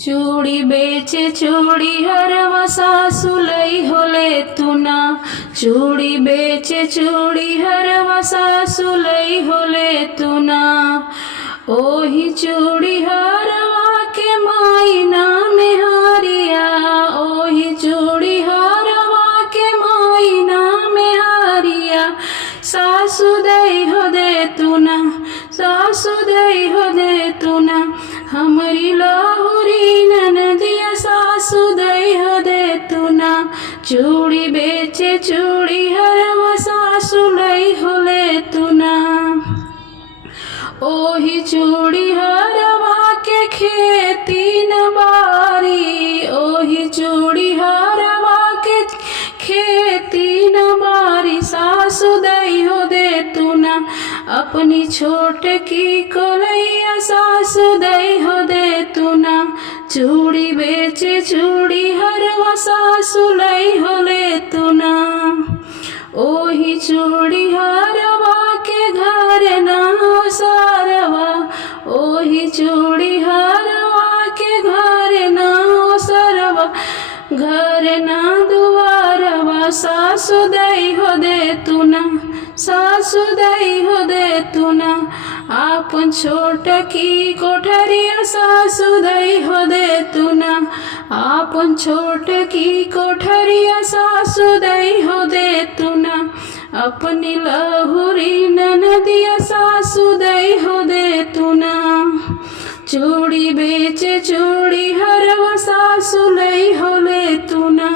चूड़ी बेचे चूड़ी हरवा सासु लई होले तुना। चूड़ी बेचे चूड़ी हरवा सासु लई होले तुना। ओही चूड़ी हरवा के माई नामे हारिया। ओही चूड़ी हरवा के माई नामे हारिया। सासु दई हो दे तुना। सासु दई हो दे तुना। हमारी लाहुरी ननदिया सासु दई हो दे तुना। चूड़ी बेचे चूड़ी हरवा सासु लई होले तुना। ओही चूड़ी हरवा के खेती न बारी। ओही चूड़ी हरवा के खेती न बारी। सासु दई हो दे तुना। अपनी छोट की कोलैया सासु दई हो दे तुना। चूड़ी बेचे चूड़ी हरवा सासु लई होले तुना। ओही चूड़ी हरवा के घर ना सारवा। ओही चूड़ी हरवा के घर ना सरवा। घर ना दुआरवा। सासु दई हो दे तुना। सासु दई हो दे तुना। आपन छोट की कोठरिया सासु दई हो दे तुना। आपन छोट की कोठरिया सासु दई हो दे तुना। अपनी लहुरी ननदिया सासु दई हो दे तुना। चूड़ी बेचे चूड़ी हरवा सासु लई होले तुना।